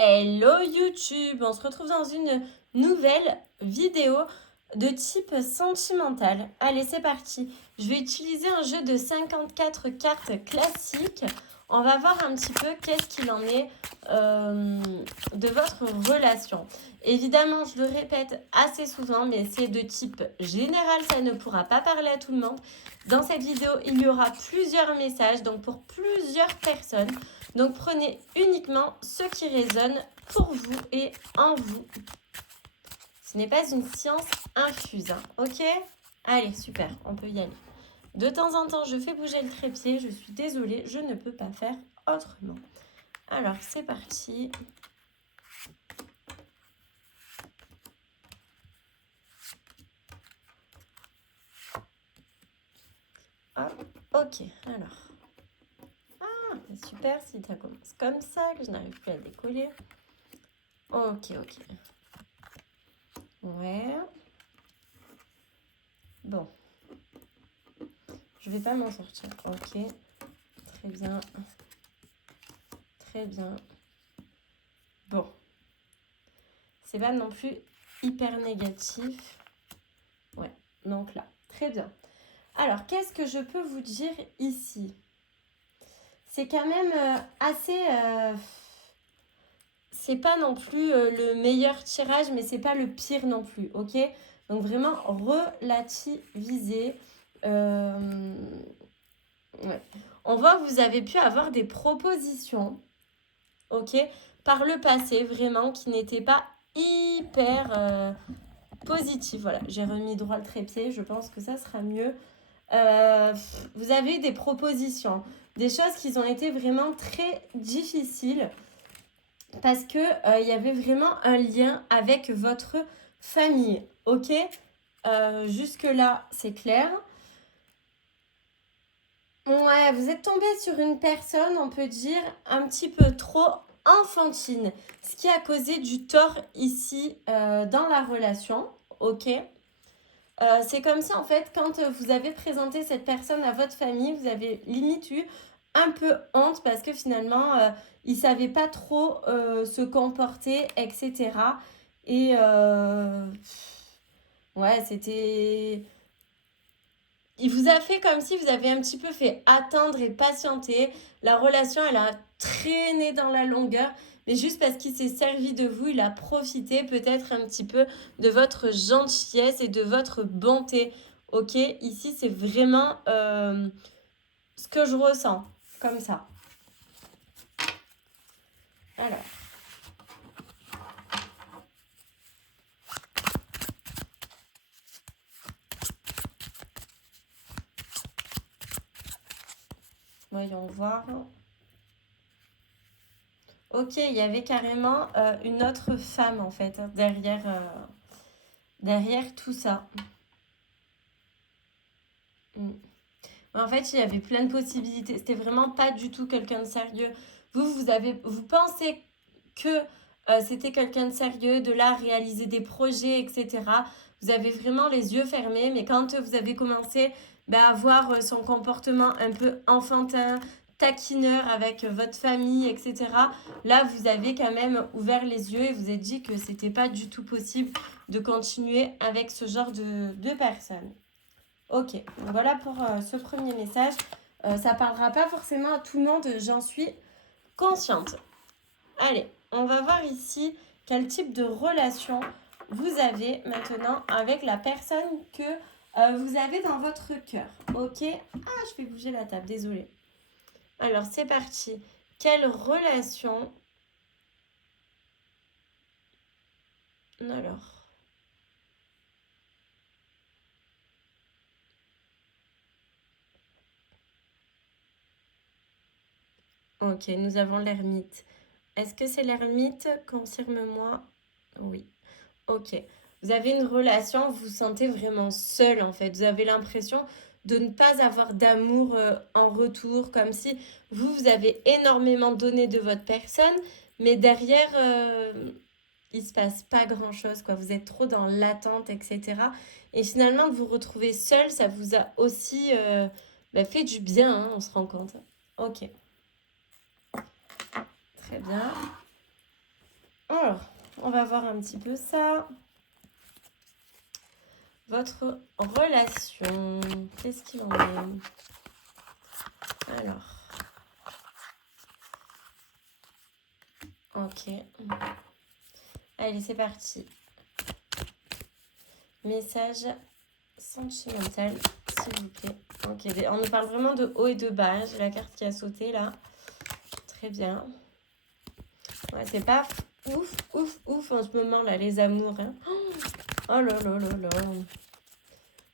Hello YouTube, on se retrouve dans une nouvelle vidéo de type sentimental. Allez, c'est parti. Je vais utiliser un jeu de 54 cartes classiques. On va voir un petit peu qu'est-ce qu'il en est de votre relation. Évidemment, je le répète assez souvent, mais c'est de type général, ça ne pourra pas parler à tout le monde. Dans cette vidéo, il y aura plusieurs messages, donc pour plusieurs personnes. Donc prenez uniquement ce qui résonne pour vous et en vous. Ce n'est pas une science infuse, hein, ok? Allez, super, on peut y aller. De temps en temps, je fais bouger le trépied, je suis désolée, je ne peux pas faire autrement. Alors, c'est parti. Hop, ok, alors. Ah, c'est super si ça commence comme ça, que je n'arrive plus à décoller. Ok. Ouais. Bon. Je vais pas m'en sortir. Ok. Très bien. Très bien. Bon. C'est pas non plus hyper négatif. Ouais. Donc là. Très bien. Alors, qu'est-ce que je peux vous dire ici? C'est quand même assez... c'est pas non plus le meilleur tirage, mais c'est pas le pire non plus, ok? Donc vraiment relativiser. Ouais. On voit que vous avez pu avoir des propositions, ok, par le passé, vraiment, qui n'étaient pas hyper positives. Voilà, j'ai remis droit le trépied, je pense que ça sera mieux. Vous avez eu des propositions, des choses qui ont été vraiment très difficiles parce que y avait vraiment un lien avec votre famille, ok? Jusque-là, c'est clair. Ouais, vous êtes tombé sur une personne, on peut dire, un petit peu trop enfantine, ce qui a causé du tort ici dans la relation, ok? C'est comme ça en fait, quand vous avez présenté cette personne à votre famille, vous avez limite eu un peu honte parce que finalement, ils ne savaient pas trop se comporter, etc. Et ouais, c'était... Il vous a fait comme si vous avez un petit peu fait attendre et patienter. La relation, elle a traîné dans la longueur. Mais juste parce qu'il s'est servi de vous, il a profité peut-être un petit peu de votre gentillesse et de votre bonté. Ok, ici, c'est vraiment ce que je ressens. Comme ça. Alors. Voyons voir. Ok, il y avait carrément une autre femme en fait derrière tout ça. Mm. En fait, il y avait plein de possibilités. C'était vraiment pas du tout quelqu'un de sérieux. Vous pensez que c'était quelqu'un de sérieux, de là réaliser des projets, etc. Vous avez vraiment les yeux fermés, mais quand vous avez commencé à voir son comportement un peu enfantin, taquineur avec votre famille, etc. Là, vous avez quand même ouvert les yeux et vous êtes dit que c'était pas du tout possible de continuer avec ce genre de personnes. Ok, voilà pour ce premier message. Ça parlera pas forcément à tout le monde, j'en suis consciente. Allez, on va voir ici quel type de relation vous avez maintenant avec la personne que vous avez dans votre cœur. Ok? Ah, je fais bouger la table, désolée. Alors, c'est parti. Quelle relation? Alors. Ok, nous avons l'ermite. Est-ce que c'est l'ermite? Confirme-moi. Oui. Ok. Vous avez une relation, vous vous sentez vraiment seul en fait. Vous avez l'impression de ne pas avoir d'amour en retour, comme si vous avez énormément donné de votre personne, mais derrière, il se passe pas grand-chose, quoi. Vous êtes trop dans l'attente, etc. Et finalement, de vous retrouver seul, ça vous a aussi fait du bien, hein, on se rend compte. Ok, très bien. on va voir un petit peu ça. Votre relation, qu'est-ce qu'il en est? Alors, ok. Allez, c'est parti. Message sentimental, s'il vous plaît. Ok, on nous parle vraiment de haut et de bas. J'ai la carte qui a sauté là. Très bien. Ouais, c'est pas ouf en ce moment là, les amours. Hein. Oh là là là là.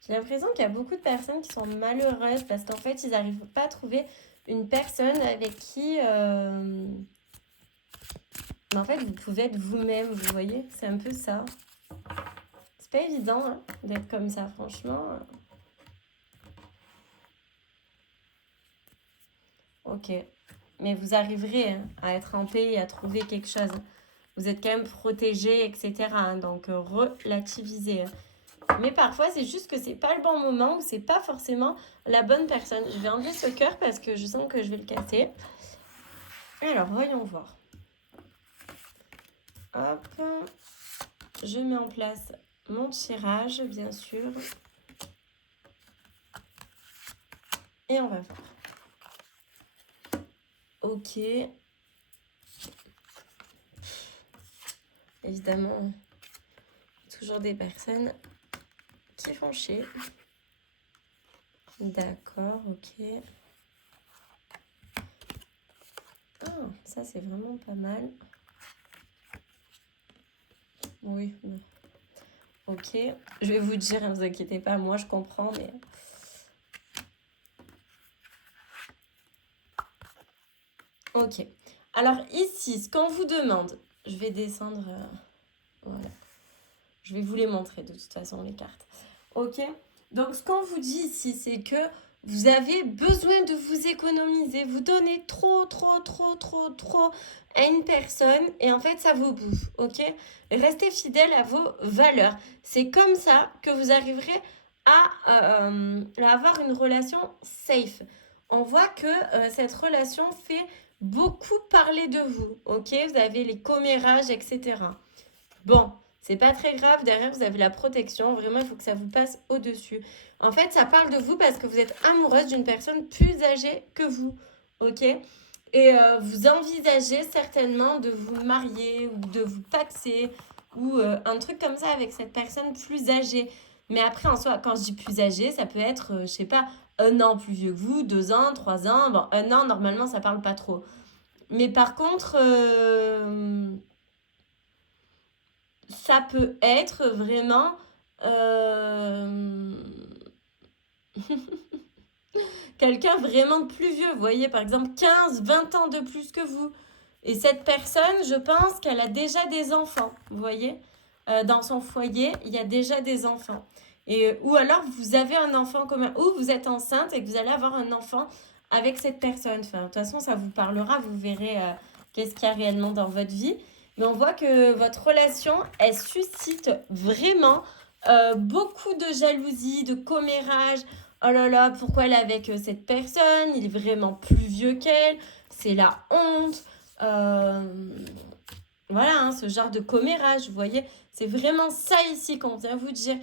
J'ai l'impression qu'il y a beaucoup de personnes qui sont malheureuses parce qu'en fait, ils n'arrivent pas à trouver une personne avec qui... Mais en fait, vous pouvez être vous-même, vous voyez. C'est un peu ça. C'est pas évident hein, d'être comme ça, franchement. Ok. Mais vous arriverez hein, à être en paix et à trouver quelque chose. Vous êtes quand même protégé, etc. hein, donc, relativisez. Hein. Mais parfois, c'est juste que c'est pas le bon moment ou c'est pas forcément la bonne personne. Je vais enlever ce cœur parce que je sens que je vais le casser. Alors, voyons voir. Hop. Je mets en place mon tirage, bien sûr. Et on va voir. Ok. Évidemment, toujours des personnes qui font chier. D'accord, ok. Ah, ça c'est vraiment pas mal. Oui. Ok. Je vais vous dire, ne vous inquiétez pas, moi je comprends, mais... Ok. Alors ici, ce qu'on vous demande, je vais descendre... voilà. Je vais vous les montrer de toute façon, les cartes. Ok. Donc, ce qu'on vous dit ici, c'est que vous avez besoin de vous économiser. Vous donnez trop à une personne et en fait, ça vous bouffe. Ok. Restez fidèle à vos valeurs. C'est comme ça que vous arriverez à avoir une relation safe. On voit que cette relation fait beaucoup parler de vous. Ok. Vous avez les commérages, etc. Bon, c'est pas très grave. Derrière, vous avez la protection. Vraiment, il faut que ça vous passe au-dessus. En fait, ça parle de vous parce que vous êtes amoureuse d'une personne plus âgée que vous. Ok. Et vous envisagez certainement de vous marier ou de vous paxer ou un truc comme ça avec cette personne plus âgée. Mais après, en soi, quand je dis plus âgée, ça peut être, je sais pas, 1 an plus vieux que vous, 2 ans, 3 ans. Bon, 1 an, normalement, ça parle pas trop. Mais par contre, ça peut être vraiment euh, quelqu'un vraiment de plus vieux. Vous voyez, par exemple, 15, 20 ans de plus que vous. Et cette personne, je pense qu'elle a déjà des enfants. Vous voyez, dans son foyer, il y a déjà des enfants. Et, ou alors, vous avez un enfant commun, ou vous êtes enceinte et que vous allez avoir un enfant avec cette personne. Enfin, de toute façon, ça vous parlera, vous verrez qu'est-ce qu'il y a réellement dans votre vie. Mais on voit que votre relation, elle suscite vraiment beaucoup de jalousie, de commérage. Oh là là, pourquoi elle est avec cette personne? Il est vraiment plus vieux qu'elle. C'est la honte. Euh, voilà, hein, ce genre de commérage, vous voyez. C'est vraiment ça ici qu'on vient vous dire.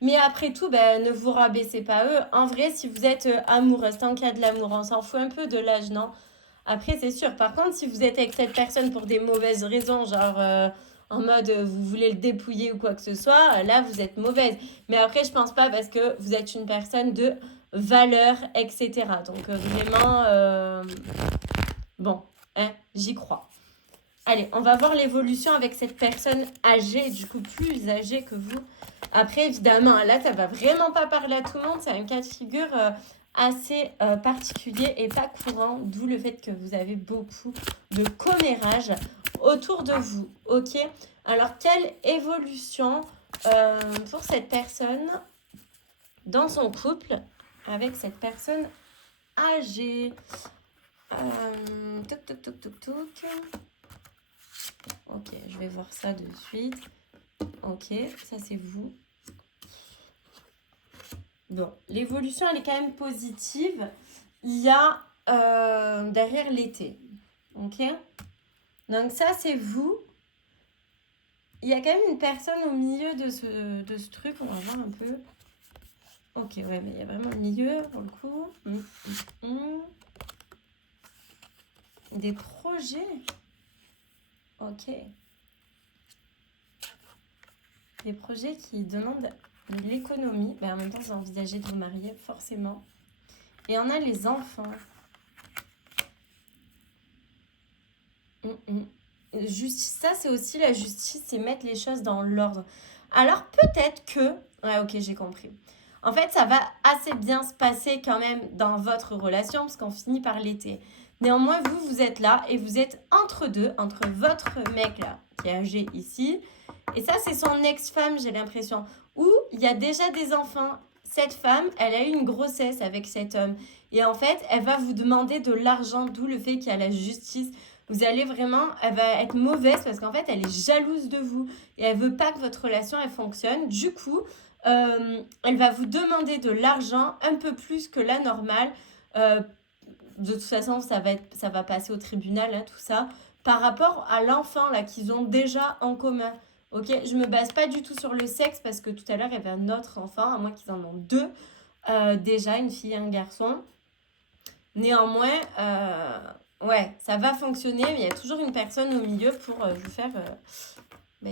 Mais après tout, ben, ne vous rabaissez pas eux. En vrai, si vous êtes amoureuse, tant qu'il y a de l'amour, on s'en fout un peu de l'âge, non? Après, c'est sûr. Par contre, si vous êtes avec cette personne pour des mauvaises raisons, genre en mode vous voulez le dépouiller ou quoi que ce soit, là, vous êtes mauvaise. Mais après, je pense pas parce que vous êtes une personne de valeur, etc. Donc, vraiment, bon, hein, j'y crois. Allez, on va voir l'évolution avec cette personne âgée, du coup plus âgée que vous. Après, évidemment, là, ça va vraiment pas parler à tout le monde. C'est un cas de figure assez particulier et pas courant, d'où le fait que vous avez beaucoup de commérages autour de vous. Ok. Alors, quelle évolution pour cette personne dans son couple avec cette personne âgée? Toc, toc, toc, toc, toc. Ok, je vais voir ça de suite. Ok, ça c'est vous. Bon, l'évolution elle est quand même positive. Il y a derrière l'été. Ok, donc ça c'est vous. il y a quand même une personne au milieu de ce truc. On va voir un peu. Ok, ouais, mais il y a vraiment le milieu pour le coup. Des projets. Ok. Des projets qui demandent de l'économie. Ben, en même temps, vous envisagez de vous marier, forcément. Et on a les enfants. Justice, ça, c'est aussi la justice, c'est mettre les choses dans l'ordre. Alors, peut-être que... Ouais, ok, j'ai compris. En fait, ça va assez bien se passer quand même dans votre relation, parce qu'on finit par l'été. Néanmoins, vous êtes là et vous êtes entre deux, entre votre mec là, qui est âgé ici, et ça, c'est son ex-femme, j'ai l'impression, où il y a déjà des enfants. Cette femme, elle a eu une grossesse avec cet homme. Et en fait, elle va vous demander de l'argent, d'où le fait qu'il y a la justice. Vous allez vraiment, elle va être mauvaise parce qu'en fait, elle est jalouse de vous et elle veut pas que votre relation elle fonctionne. Du coup, elle va vous demander de l'argent un peu plus que la normale. Euh, de toute façon, ça va passer au tribunal, hein, tout ça, par rapport à l'enfant là qu'ils ont déjà en commun. Ok, je me base pas du tout sur le sexe parce que tout à l'heure il y avait un autre enfant, à moins qu'ils en ont deux, déjà une fille et un garçon. Néanmoins, ouais, ça va fonctionner, mais il y a toujours une personne au milieu pour vous faire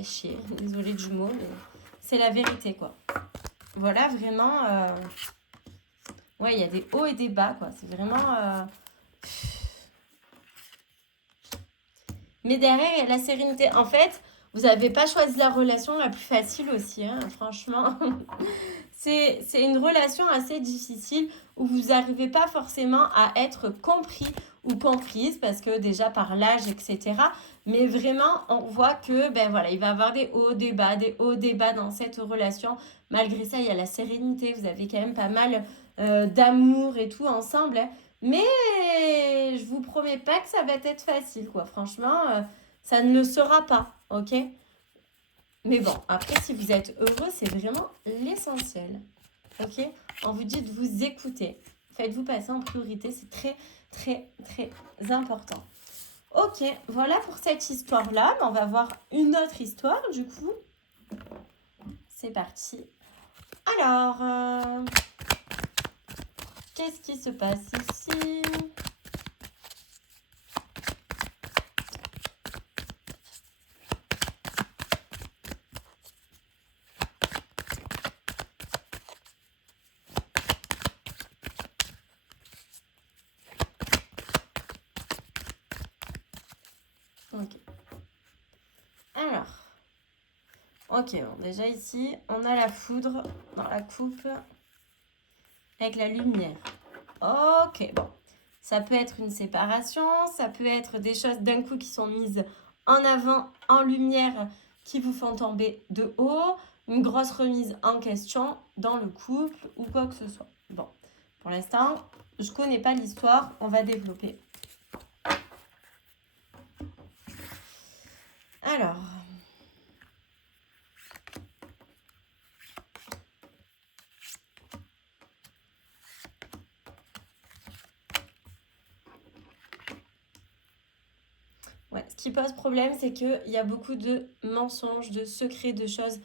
chier. Désolée du mot, mais c'est la vérité, quoi. Voilà, vraiment, ouais, il y a des hauts et des bas, quoi. C'est vraiment... Mais derrière, il y a la sérénité. En fait, vous n'avez pas choisi la relation la plus facile aussi, hein, franchement. C'est une relation assez difficile où vous n'arrivez pas forcément à être compris ou comprise parce que déjà par l'âge, etc. Mais vraiment, on voit que ben voilà, il va y avoir des hauts, des bas dans cette relation. Malgré ça, il y a la sérénité. Vous avez quand même pas mal d'amour et tout ensemble, hein. Mais je vous promets pas que ça va être facile, quoi. Franchement, ça ne le sera pas, ok? Mais bon, après, si vous êtes heureux, c'est vraiment l'essentiel. Ok? On vous dit de vous écouter. Faites-vous passer en priorité. C'est très, très, très important. Ok, voilà pour cette histoire-là. On va voir une autre histoire, du coup. C'est parti. Alors, qu'est-ce qui se passe ici? Ok. Alors, ok, bon, déjà ici, on a la foudre dans la coupe avec la lumière. Ok, bon. Ça peut être une séparation, ça peut être des choses d'un coup qui sont mises en avant, en lumière, qui vous font tomber de haut, une grosse remise en question dans le couple ou quoi que ce soit. Bon, pour l'instant, je connais pas l'histoire, on va développer. Alors, ouais, ce qui pose problème, c'est qu'il y a beaucoup de mensonges, de secrets, de choses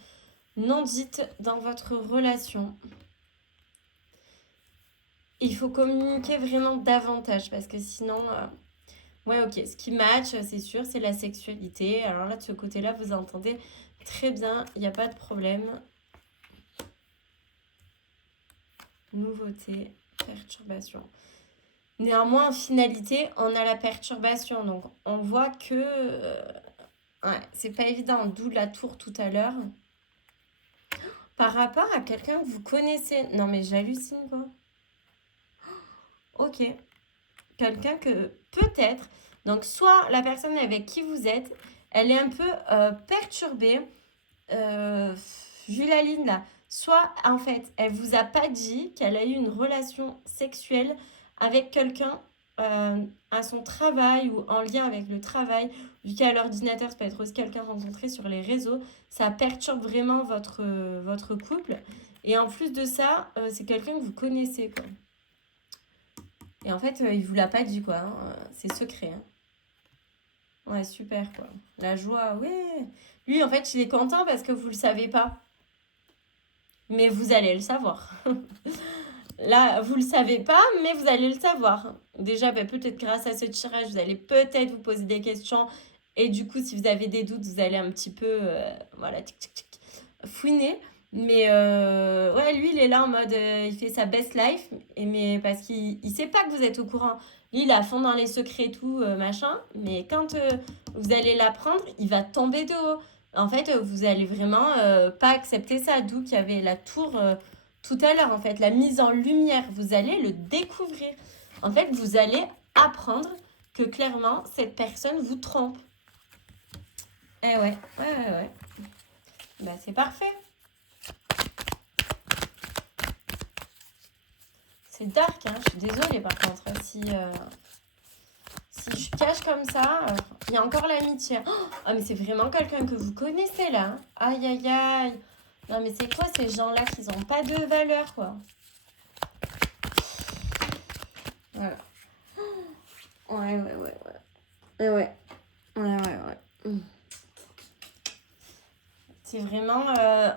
non dites dans votre relation. Il faut communiquer vraiment davantage parce que sinon, ouais, ok, ce qui match, c'est sûr, c'est la sexualité. Alors là, de ce côté-là, vous entendez très bien, il n'y a pas de problème. Nouveauté, perturbation. Néanmoins, en finalité, on a la perturbation. Donc, on voit que ouais, c'est pas évident, d'où la tour tout à l'heure. Par rapport à quelqu'un que vous connaissez. Non, mais j'hallucine, quoi. Ok. Quelqu'un que peut-être, donc soit la personne avec qui vous êtes, elle est un peu perturbée, vu la ligne là, soit en fait elle vous a pas dit qu'elle a eu une relation sexuelle avec quelqu'un à son travail ou en lien avec le travail, vu qu'à l'ordinateur, ça peut être aussi quelqu'un rencontré sur les réseaux, ça perturbe vraiment votre couple. Et en plus de ça, c'est quelqu'un que vous connaissez, quoi. Et en fait, il vous l'a pas dit, quoi, hein. C'est secret, hein. Ouais, super, quoi. La joie, ouais. Lui, en fait, il est content parce que vous le savez pas. Mais vous allez le savoir. Là, vous le savez pas, mais vous allez le savoir. Déjà, ben, peut-être grâce à ce tirage, vous allez peut-être vous poser des questions. Et du coup, si vous avez des doutes, vous allez un petit peu, voilà, tic, tic, tic, fouiner. Mais ouais, lui, il est là en mode, il fait sa best life. Mais parce qu'il sait pas que vous êtes au courant. Lui, il est à fond dans les secrets et tout, machin. Mais quand vous allez l'apprendre, il va tomber de haut. En fait, vous allez vraiment pas accepter ça. D'où qu'il y avait la tour tout à l'heure, en fait, la mise en lumière, vous allez le découvrir. En fait, vous allez apprendre que clairement, cette personne vous trompe. Eh ouais, ouais. Bah, c'est parfait. C'est dark, hein. Je suis désolée par contre. Si je cache comme ça, il y a encore l'amitié. Oh, ah, mais c'est vraiment quelqu'un que vous connaissez là, hein. Aïe, aïe, aïe. Non, mais c'est quoi ces gens-là qui n'ont pas de valeur, quoi. Voilà. Ouais. Et ouais. Ouais. C'est vraiment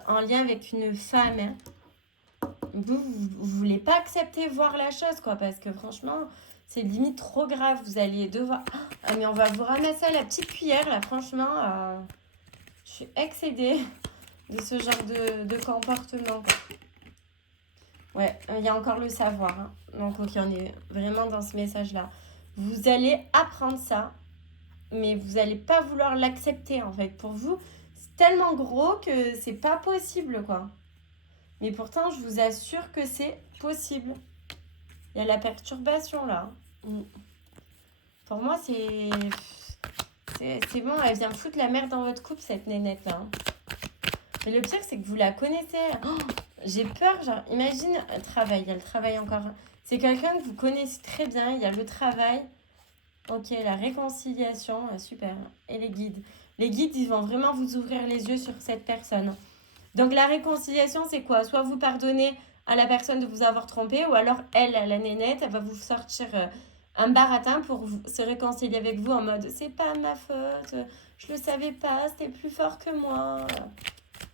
en lien avec une femme, hein. Vous voulez pas accepter voir la chose, quoi, parce que franchement, c'est limite trop grave. Vous allez devoir... Ah, mais on va vous ramasser à la petite cuillère, là, franchement. Je suis excédée de ce genre de comportement, quoi. Ouais, il y a encore le savoir, hein. Donc, ok, on est vraiment dans ce message-là. Vous allez apprendre ça, mais vous allez pas vouloir l'accepter, en fait. Pour vous, c'est tellement gros que c'est pas possible, quoi. Mais pourtant, je vous assure que c'est possible. Il y a la perturbation là. Pour moi, c'est bon, elle vient foutre la merde dans votre couple, cette nénette là. Mais le pire, c'est que vous la connaissez. Oh, j'ai peur, genre, imagine le travail. Il y a le travail encore. C'est quelqu'un que vous connaissez très bien. Il y a le travail. Ok, la réconciliation, super. Et les guides. Les guides, ils vont vraiment vous ouvrir les yeux sur cette personne. Donc la réconciliation, c'est quoi? Soit vous pardonnez à la personne de vous avoir trompé, ou alors elle, la nénette, elle va vous sortir un baratin pour se réconcilier avec vous en mode c'est pas ma faute, je le savais pas, c'était plus fort que moi.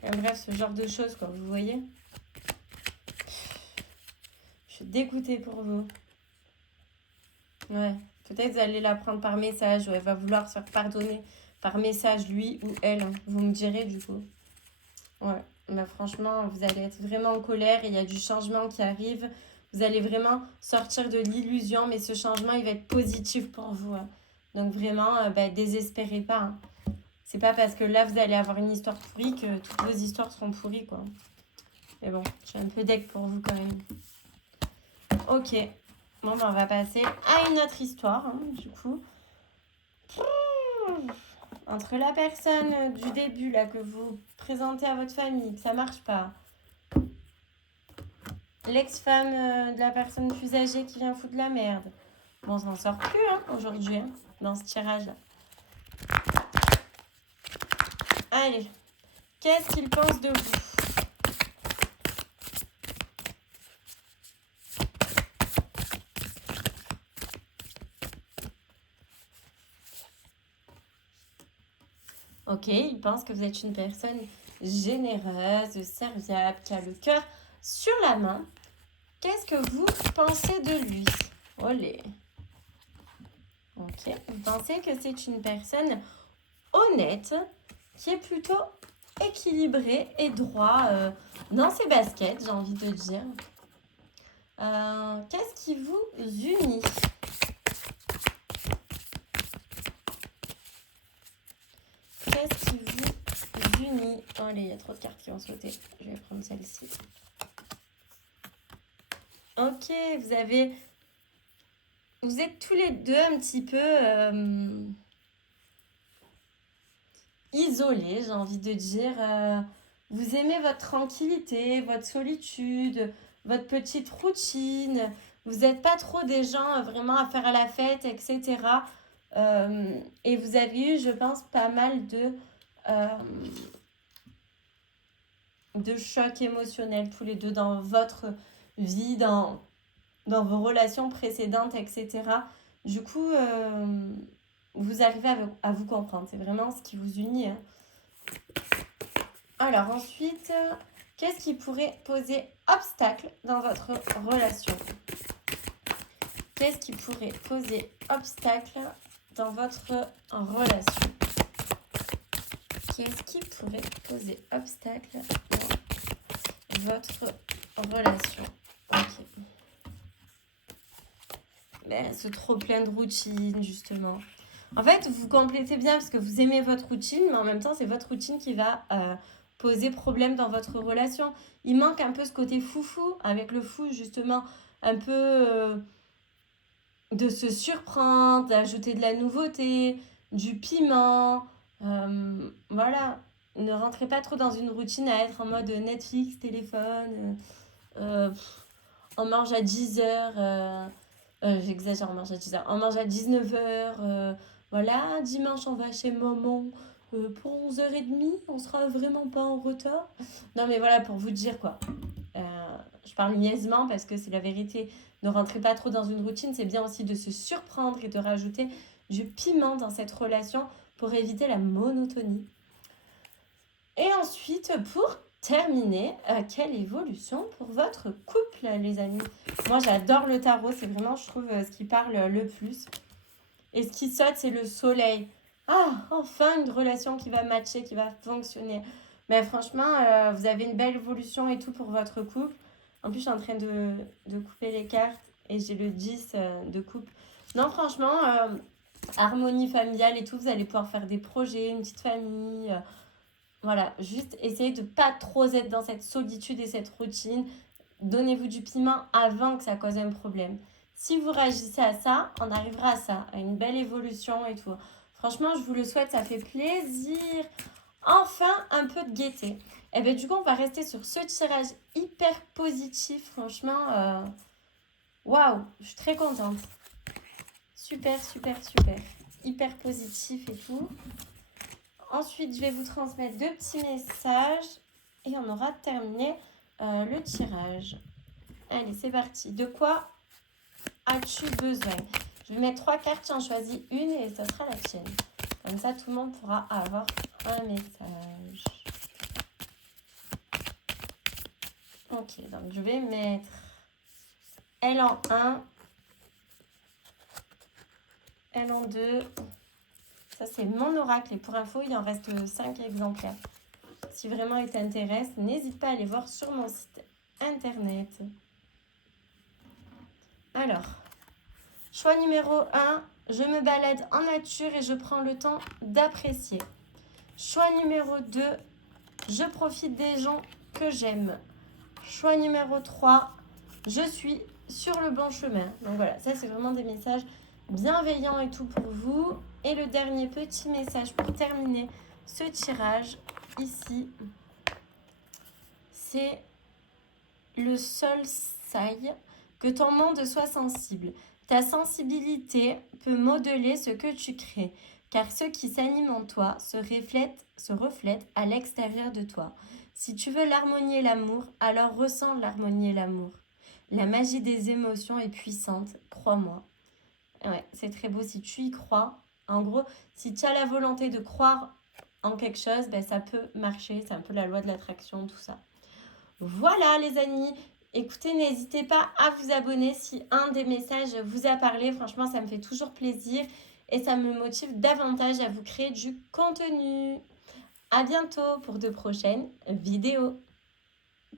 Et bref, ce genre de choses, quoi, vous voyez? Je suis dégoûtée pour vous. Ouais, peut-être vous allez l'apprendre par message, ou elle va vouloir se faire pardonner par message, lui ou elle, hein. Vous me direz du coup. Ouais, bah franchement, vous allez être vraiment en colère et il y a du changement qui arrive. Vous allez vraiment sortir de l'illusion, mais ce changement, il va être positif pour vous, hein. Donc vraiment, désespérez pas, hein. C'est pas parce que là, vous allez avoir une histoire pourrie que toutes vos histoires seront pourries, quoi. Mais bon, j'ai un peu deck pour vous quand même. Ok. Bon, on va passer à une autre histoire, hein, du coup. Entre la personne du début, là, que vous présentez à votre famille, que ça marche pas. L'ex-femme de la personne plus âgée qui vient foutre la merde. Bon, on s'en sort plus, hein, aujourd'hui, hein, dans ce tirage-là. Allez, qu'est-ce qu'il pense de vous? Ok, il pense que vous êtes une personne généreuse, serviable, qui a le cœur sur la main. Qu'est-ce que vous pensez de lui? Olé. Ok, vous pensez que c'est une personne honnête, qui est plutôt équilibré et droit dans ses baskets, j'ai envie de dire. Qu'est-ce qui vous unit? Qu'est-ce qui vous unit? Oh, allez, il y a trop de cartes qui vont sauter. Je vais prendre celle-ci. Ok, vous êtes tous les deux un petit peu isolés, j'ai envie de dire. Vous aimez votre tranquillité, votre solitude, votre petite routine. Vous n'êtes pas trop des gens vraiment à faire la fête, etc. Et vous avez eu, je pense, pas mal de chocs émotionnels tous les deux dans votre vie, dans vos relations précédentes, etc. Du coup, vous arrivez à vous comprendre. C'est vraiment ce qui vous unit. Hein. Alors ensuite, qu'est-ce qui pourrait poser obstacle dans votre relation? Qu'est-ce qui pourrait poser obstacle dans votre relation? Qu'est-ce qui pourrait poser obstacle dans votre relation? Ok. Ben, c'est trop plein de routine, justement. En fait, vous complétez bien parce que vous aimez votre routine, mais en même temps, c'est votre routine qui va poser problème dans votre relation. Il manque un peu ce côté foufou, avec le fou, justement, un peu de se surprendre, d'ajouter de la nouveauté, du piment. Voilà. Ne rentrez pas trop dans une routine à être en mode Netflix, téléphone, on mange à 10h. J'exagère, on mange à 10h. On mange à 19h. Voilà, dimanche, on va chez maman pour 11h30. On sera vraiment pas en retard. Non, mais voilà, pour vous dire quoi. Euh, je parle niaisement parce que c'est la vérité. Ne rentrez pas trop dans une routine. C'est bien aussi de se surprendre et de rajouter du piment dans cette relation pour éviter la monotonie. Et ensuite, pour terminer, quelle évolution pour votre couple, les amis? Moi, j'adore le tarot. C'est vraiment, je trouve, ce qui parle le plus. Et ce qui saute, c'est le soleil. Ah, enfin une relation qui va matcher, qui va fonctionner. Mais franchement, vous avez une belle évolution et tout pour votre couple. En plus, je suis en train de couper les cartes et j'ai le 10 de coupe. Non, franchement, harmonie familiale et tout, vous allez pouvoir faire des projets, une petite famille. Voilà, juste essayez de pas trop être dans cette solitude et cette routine. Donnez-vous du piment avant que ça cause un problème. Si vous réagissez à ça, on arrivera à ça, à une belle évolution et tout. Franchement, je vous le souhaite, ça fait plaisir. Enfin, un peu de gaieté. Et bien du coup, on va rester sur ce tirage hyper positif. Franchement, waouh, je suis très contente. Super, super, super. Hyper positif et tout. Ensuite, je vais vous transmettre 2 petits messages et on aura terminé le tirage. Allez, c'est parti. De quoi as-tu besoin? Je vais mettre 3 cartes, j'en choisis une et ça sera la tienne. Comme ça, tout le monde pourra avoir un message. Ok, donc je vais mettre elle en 1, elle en 2. Ça, c'est mon oracle et pour info, il en reste 5 exemplaires. Si vraiment il t'intéresse, n'hésite pas à aller voir sur mon site internet. Alors, choix numéro 1, je me balade en nature et je prends le temps d'apprécier. Choix numéro 2, je profite des gens que j'aime. Choix numéro 3, je suis sur le bon chemin. Donc voilà, ça c'est vraiment des messages bienveillants et tout pour vous. Et le dernier petit message pour terminer ce tirage, ici, c'est le solstice, que ton monde soit sensible. Ta sensibilité peut modeler ce que tu crées, car ce qui s'anime en toi se reflète à l'extérieur de toi. Si tu veux l'harmonie et l'amour, alors ressens l'harmonie et l'amour. La magie des émotions est puissante, crois-moi. Ouais, c'est très beau si tu y crois. En gros, si tu as la volonté de croire en quelque chose, ben, ça peut marcher. C'est un peu la loi de l'attraction, tout ça. Voilà les amis, écoutez, n'hésitez pas à vous abonner si un des messages vous a parlé. Franchement, ça me fait toujours plaisir et ça me motive davantage à vous créer du contenu. À bientôt pour de prochaines vidéos.